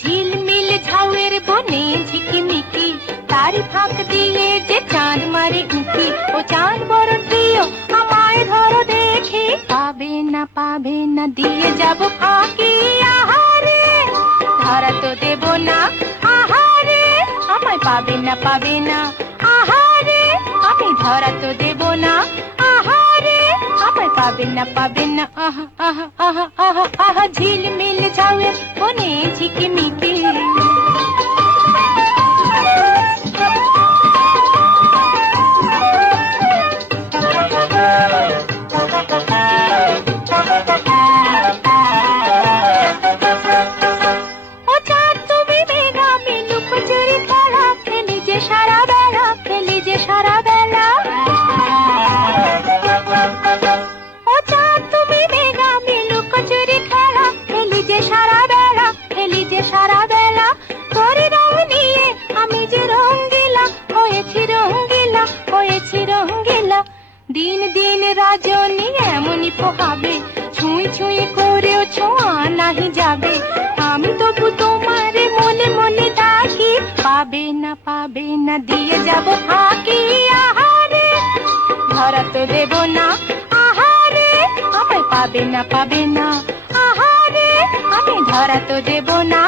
ঝিলমিল ঝাউয়ের বনে ঝিকিমিকি, তার ফাঁক দিয়ে যে চাঁদ মারে উঁকি। ও চাঁদ বড় প্রিয়, আমায় ধরো দেখি, পাবে না দিয়ে যাব ফাঁকি। আহারে ধরা তো দেব না, আহারে আমায় পাবে না, আহারে আমি ধরা তো দেব না, আহারে আমায় পাবে না। আহা আহা আহা আহা আহা ঝিলমিল ঝাউয়ের বনে ঝিকিমিকি। ও চাঁদ তুমি মেঘামে লুকোচুরি খেলা খেলি যে সারা বেলা, খেলি যে সারা বেলা। ও চাঁদ তুমি মেঘামে লুকোচুরি খেলা খেলি যে সারা বেলা, খেলি যে সারা বেলা। তোর রং নিয়ে আমি যে রঙ্গিলা, হয়েছি রঙ্গিলা, হয়েছি রঙ্গিলা। দিন দিন রজনী এমনই পোহাবে, ছুঁই ছুঁই করেও ছোঁয়া নাহি যাবে। আমি তবু তোমারে মনে মনে ডাকি, পাবে না দিয়ে যাব ফাঁকি। আহারে ধরা তো দেব না, আহারে আমায় পাবে না, আহারে আমি ধরা তো দেব না,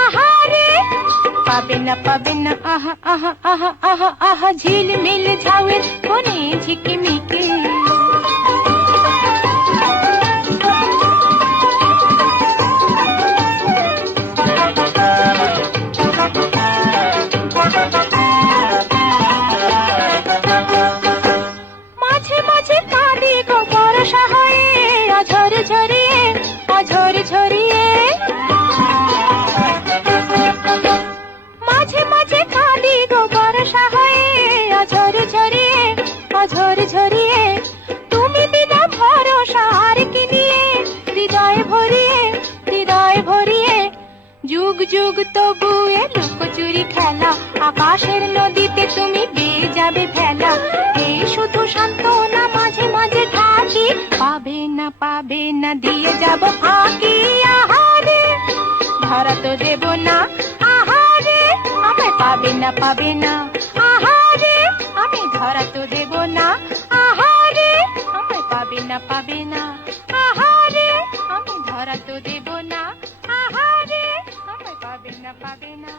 আহারে পাবে না। আহা আহা আহা আহা আহা ঝিলমিল ঝাউয়ের বনে ঝিকিমিকি। মাঝে মাঝে কাঁদি গো বর্ষা হয়ে, অঝর ঝরিয়ে, অঝর ঝরিয়ে। মাঝে মাঝে কাঁদি গো বর্ষা হয়ে, অঝর ঝরিয়ে, অঝর ঝরিয়ে। তুমি বিনা ভরসা আর কি নিয়ে, হৃদয় ভরিয়ে, হৃদয় ভরিয়ে। যুগ যুগ তবু এ লুকোচুরি খেলা, আকাশের নদীতে তুমি বেয়ে যাবে ভেলা। এই শুধু সান্ত্বনা মাঝে মাঝে ঢাকি, পাবে না দিয়ে যাব ফাঁকি। আহারে ধরা তো দেব না, আহারে আমায় পাবে না, আহারে আমি ধরা তো দেব না, আহারে আমায় পাবে না, আহারে আমি ধরা তো দেব না, আহারে আমায় পাবে না।